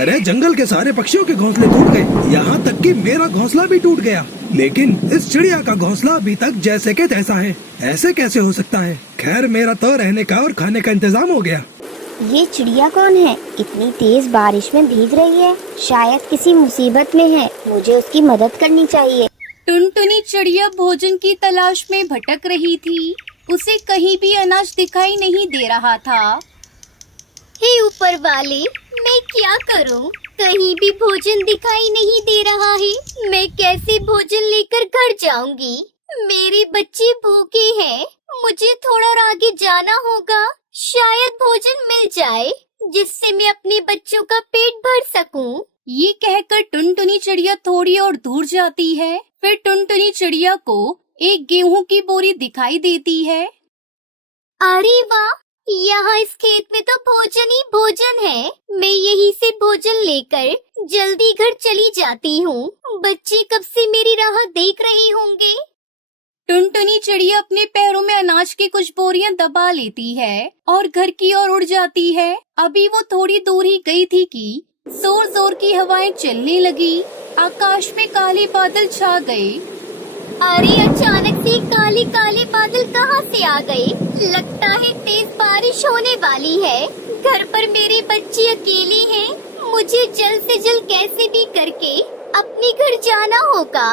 अरे जंगल के सारे पक्षियों के घोंसले टूट गए, यहाँ तक कि मेरा घोंसला भी टूट गया। लेकिन इस चिड़िया का घोंसला अभी तक जैसे के तैसा है। ऐसे कैसे हो सकता है? खैर मेरा तो रहने का और खाने का इंतजाम हो गया। ये चिड़िया कौन है? इतनी तेज बारिश में भीग रही है, शायद किसी मुसीबत में है। मुझे उसकी मदद करनी चाहिए। टुनटुनी चिड़िया भोजन की तलाश में भटक रही थी। उसे कहीं भी अनाज दिखाई नहीं दे रहा था। हे ऊपर वाले, मैं क्या करूं? कहीं भी भोजन दिखाई नहीं दे रहा है। मैं कैसे भोजन लेकर घर जाऊंगी? मेरे बच्चे भूखे हैं। मुझे थोड़ा और आगे जाना होगा। शायद भोजन मिल जाए जिससे मैं अपने बच्चों का पेट भर सकूं। ये कहकर टुनटुनी चिड़िया थोड़ी और दूर जाती है। फिर टुनटुनी चिड़िया को एक गेहूं की बोरी दिखाई देती है। अरे वाह, यहाँ इस खेत में तो भोजन ही भोजन है। मैं यहीं से भोजन लेकर जल्दी घर चली जाती हूँ। बच्चे कब से मेरी राह देख रहे होंगे। टुनटुनी चिड़िया अपने पैरों में अनाज की कुछ बोरियां दबा लेती है और घर की ओर उड़ जाती है। अभी वो थोड़ी दूर ही गई थी कि जोर जोर की हवाएं चलने लगी। आकाश में काले बादल छा गए। अरे अचानक से काले काले बादल कहाँ से आ गए? लगता है तेज बारिश होने वाली है। घर पर मेरे बच्चे अकेले हैं। मुझे जल्द से जल्द कैसे भी करके अपने घर जाना होगा।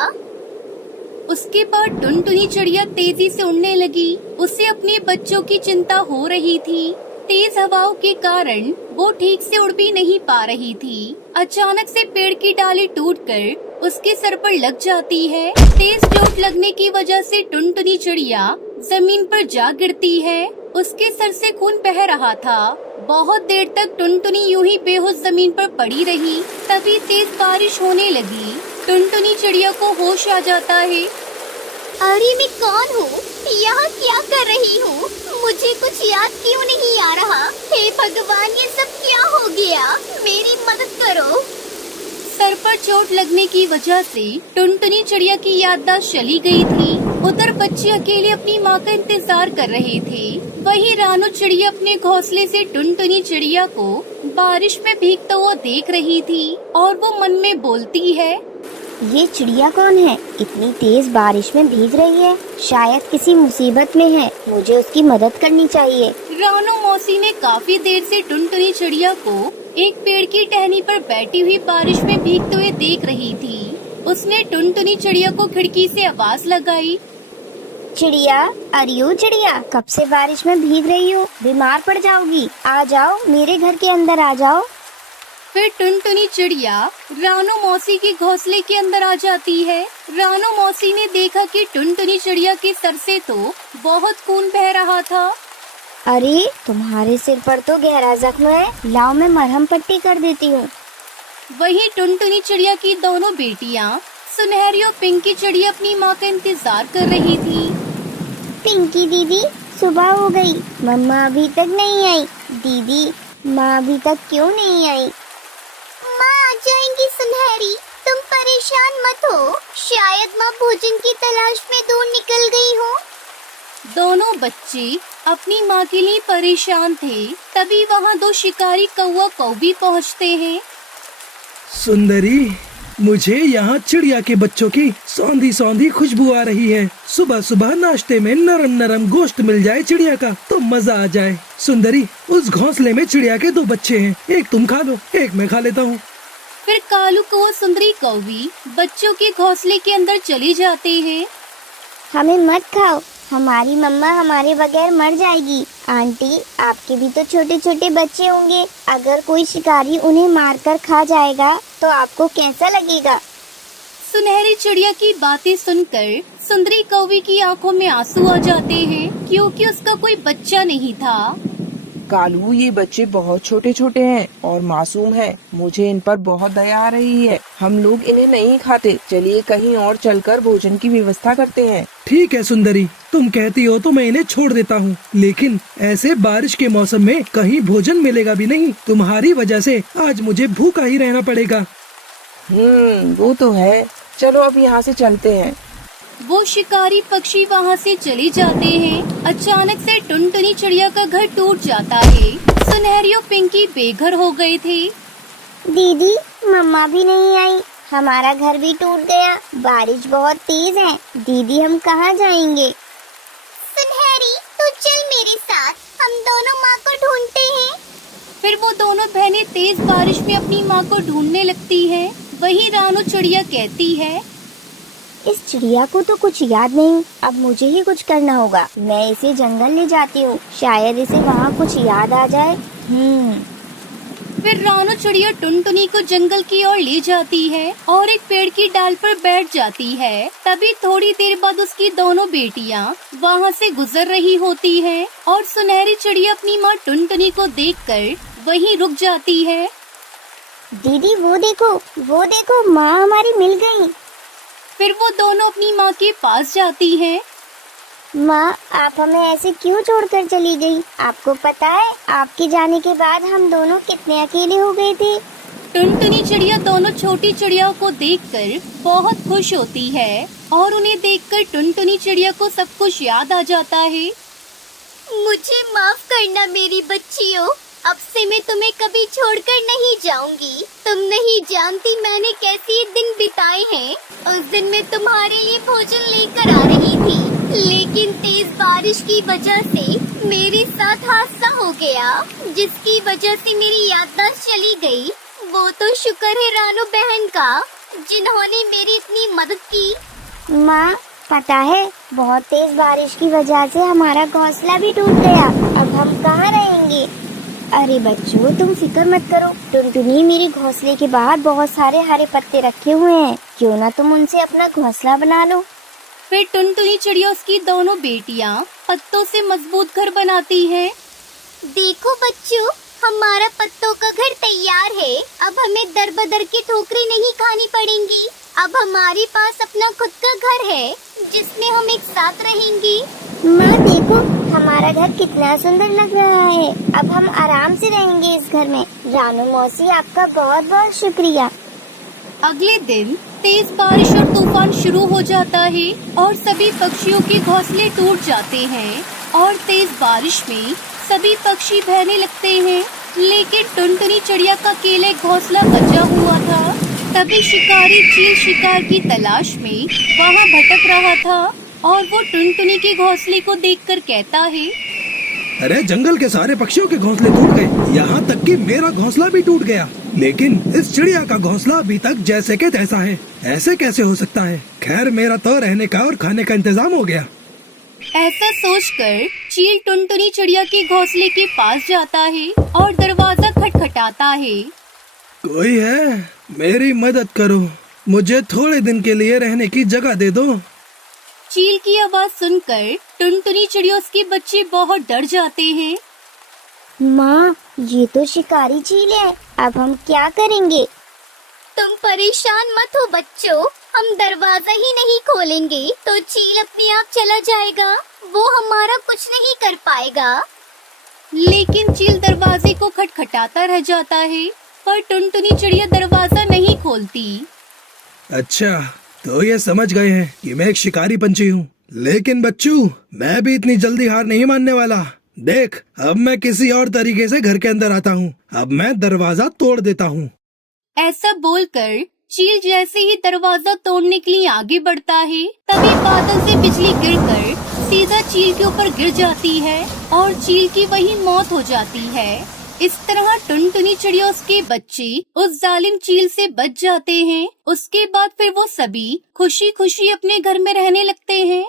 उसके बाद टुनटुनी चिड़िया तेजी से उड़ने लगी। उसे अपने बच्चों की चिंता हो रही थी। तेज हवाओं के कारण वो ठीक से उड़ भी नहीं पा रही थी। अचानक से पेड़ की डाली टूटकर उसके सर पर लग जाती है। तेज चोट लगने की वजह से टुनटुनी चिड़िया जमीन पर जा गिरती है। उसके सर से खून बह रहा था। बहुत देर तक टुनटुनी यूं ही बेहोश जमीन पर पड़ी रही। तभी तेज बारिश होने लगी। टुनटुनी चिड़िया को होश आ जाता है। अरे मैं कौन हूँ? यहाँ क्या कर रही हूँ? मुझे कुछ याद क्यों नहीं आ रहा? हे भगवान, ये सब क्या हो गया? मेरी मदद करो। सर पर चोट लगने की वजह से टुनटुनी चिड़िया की याददाश्त चली गई थी। उधर बच्चे अकेले अपनी माँ का इंतजार कर रहे थे। वहीं रानू चिड़िया अपने घोंसले से टुनटुनी चिड़िया को बारिश में भीगता हुआ देख रही थी और वो मन में बोलती है, ये चिड़िया कौन है? इतनी तेज बारिश में भीग रही है, शायद किसी मुसीबत में है। मुझे उसकी मदद करनी चाहिए। रानू मौसी ने काफी देर से टुनटुनी चिड़िया को एक पेड़ की टहनी पर बैठी हुई बारिश में भीगते हुए देख रही थी। उसने टुनटुनी चिड़िया को खिड़की से आवाज लगाई, चिड़िया, अरियो चिड़िया, कब से बारिश में भीग रही हो? बीमार पड़ जाओगी। आ जाओ, मेरे घर के अंदर आ जाओ। फिर टुनटुनी चिड़िया रानू मौसी के घोंसले के अंदर आ जाती है। रानू मौसी ने देखा कि टुनटुनी चिड़िया के सर से तो बहुत खून बह रहा था। अरे तुम्हारे सिर पर तो गहरा जख्म है, लाओ मैं मरहम पट्टी कर देती हूँ। वहीं टुनटुनी चिड़िया की दोनों बेटियाँ सुनहरी और पिंकी चिड़िया अपनी माँ का इंतजार कर रही थी। पिंकी दीदी, सुबह हो गई, मम्मा अभी तक नहीं आई। दीदी, माँ अभी तक क्यों नहीं आई? माँ आ जाएंगी सुनहरी, तुम परेशान मत हो। शायद माँ भोजन की तलाश में दूर निकल गई हो। दोनों बच्चे अपनी माँ के लिए परेशान थे। तभी वहाँ दो शिकारी कौवा कौवी पहुँचते हैं। सुंदरी, मुझे यहाँ चिड़िया के बच्चों की सौंधी सौंधी खुशबू आ रही है। सुबह सुबह नाश्ते में नरम नरम गोश्त मिल जाए चिड़िया का तो मजा आ जाए। सुंदरी, उस घोंसले में चिड़िया के दो बच्चे हैं, एक तुम खा लो, एक मैं खा लेता हूँ। फिर कालू कौवा सुंदरी कौवी बच्चों के घोंसले के अंदर चले जाते हैं। हमें मत खाओ, हमारी मम्मा हमारे बगैर मर जाएगी। आंटी, आपके भी तो छोटे छोटे बच्चे होंगे। अगर कोई शिकारी उन्हें मारकर खा जाएगा तो आपको कैसा लगेगा? सुनहरी चिड़िया की बातें सुनकर सुंदरी कौवी की आंखों में आंसू आ जाते हैं, क्योंकि उसका कोई बच्चा नहीं था। कालू, ये बच्चे बहुत छोटे छोटे हैं और मासूम हैं। मुझे इन पर बहुत दया आ रही है। हम लोग इन्हें नहीं खाते। चलिए कहीं और चलकर भोजन की व्यवस्था करते हैं। ठीक है सुंदरी, तुम कहती हो तो मैं इन्हें छोड़ देता हूँ, लेकिन ऐसे बारिश के मौसम में कहीं भोजन मिलेगा भी नहीं। तुम्हारी वजह से आज मुझे भूखा ही रहना पड़ेगा। वो तो है। चलो अब यहाँ से चलते हैं। वो शिकारी पक्षी वहाँ से चले जाते हैं। अचानक से टुनटुनी चिड़िया का घर टूट जाता है। सुनहरी और पिंकी बेघर हो गए थे। दीदी, मम्मा भी नहीं आई, हमारा घर भी टूट गया, बारिश बहुत तेज है। दीदी, हम कहाँ जाएंगे? सुनहरी, तू चल मेरे साथ, हम दोनों माँ को ढूंढते हैं। फिर वो दोनों बहनें तेज बारिश में अपनी माँ को ढूंढने लगती हैं। वहीं रानू चिड़िया कहती है, इस चिड़िया को तो कुछ याद नहीं, अब मुझे ही कुछ करना होगा। मैं इसे जंगल ले जाती हूँ, शायद इसे वहाँ कुछ याद आ जाए। फिर रानू चिड़िया टुनटुनी को जंगल की ओर ले जाती है और एक पेड़ की डाल पर बैठ जाती है। तभी थोड़ी देर बाद उसकी दोनों बेटियां वहां से गुजर रही होती हैं और सुनहरी चिड़िया अपनी माँ टुनटुनी को देखकर वहीं रुक जाती है। दीदी, वो देखो, माँ हमारी मिल गई। फिर वो दोनों अपनी माँ के पास जाती हैं। माँ, आप हमें ऐसे क्यों छोड़कर चली गई? आपको पता है, आपके जाने के बाद हम दोनों कितने अकेले हो गए थे। टुनटुनी चिड़िया दोनों छोटी चिड़ियाओं को देखकर बहुत खुश होती है और उन्हें देखकर टुनटुनी चिड़िया को सब कुछ याद आ जाता है। मुझे माफ करना मेरी बच्चियों, अब से मैं तुम्हें कभी छोड़कर नहीं जाऊंगी। तुम नहीं जानती मैंने कैसे दिन बिताए हैं। उस दिन मैं तुम्हारे लिए भोजन लेकर आ रही थी, लेकिन तेज बारिश की वजह से मेरे साथ हादसा हो गया, जिसकी वजह से मेरी याददाश्त चली गई। वो तो शुक्र है रानू बहन का, जिन्होंने मेरी इतनी मदद की। माँ, पता है, बहुत तेज बारिश की वजह से हमारा घोंसला भी टूट गया। अब हम कहाँ रहेंगे? अरे बच्चों, तुम फिक्र मत करो। टुनटुनी, मेरे घोंसले के बाहर बहुत सारे हरे पत्ते रखे हुए हैं, क्यों ना तुम उनसे अपना घोंसला बना लो। फिर टुनटुनी चिड़िया उसकी दोनों बेटियां पत्तों से मजबूत घर बनाती हैं। देखो बच्चों, हमारा पत्तों का घर तैयार है। अब हमें दर बदर की ठोकरें नहीं खानी पड़ेंगी। अब हमारे पास अपना खुद का घर है, जिसमें हम एक साथ रहेंगे। माँ देखो, हमारा घर कितना सुंदर लग रहा है। अब हम आराम से रहेंगे इस घर में। रानू मौसी, आपका बहुत बहुत शुक्रिया। अगले दिन तेज बारिश और तूफान शुरू हो जाता है और सभी पक्षियों के घोंसले टूट जाते हैं और तेज बारिश में सभी पक्षी बहने लगते हैं। लेकिन टुनटुनी चिड़िया का अकेले घोंसला बचा हुआ था। तभी शिकारी चील शिकार की तलाश में वहाँ भटक रहा था और वो टुनटुनी के घोंसले को देखकर कहता है, अरे, जंगल के सारे पक्षियों के घोंसले टूट गए, यहाँ तक कि मेरा घोंसला भी टूट गया। लेकिन इस चिड़िया का घोंसला अभी तक जैसे के तैसा है। ऐसे कैसे हो सकता है? खैर, मेरा तो रहने का और खाने का इंतजाम हो गया। ऐसा सोचकर चील टुनटुनी चिड़िया के घोंसले के पास जाता है और दरवाजा खटखटाता है। कोई है? मेरी मदद करो, मुझे थोड़े दिन के लिए रहने की जगह दे दो। चील की आवाज सुनकर टुनटुनी चिड़िया उसके बच्चे बहुत डर जाते हैं। माँ, ये तो शिकारी चील है, अब हम क्या करेंगे? तुम परेशान मत हो बच्चों, हम दरवाजा ही नहीं खोलेंगे तो चील अपने आप चला जाएगा। वो हमारा कुछ नहीं कर पाएगा। लेकिन चील दरवाजे को खटखटाता रह जाता है, पर टुनटुनी चिड़िया दरवाजा नहीं खोलती। अच्छा, तो ये समझ गए हैं कि मैं एक शिकारी पंछी हूँ। लेकिन बच्चों, मैं भी इतनी जल्दी हार नहीं मानने वाला। देख, अब मैं किसी और तरीके से घर के अंदर आता हूँ। अब मैं दरवाजा तोड़ देता हूँ। ऐसा बोलकर चील जैसे ही दरवाजा तोड़ने के लिए आगे बढ़ता है, तभी बादल से बिजली गिरकर सीधा चील के ऊपर गिर जाती है और चील की वहीं मौत हो जाती है। इस तरह टुनटुनी चिड़िया उसके बच्चे उस जालिम चील से बच जाते हैं। उसके बाद फिर वो सभी खुशी खुशी अपने घर में रहने लगते हैं।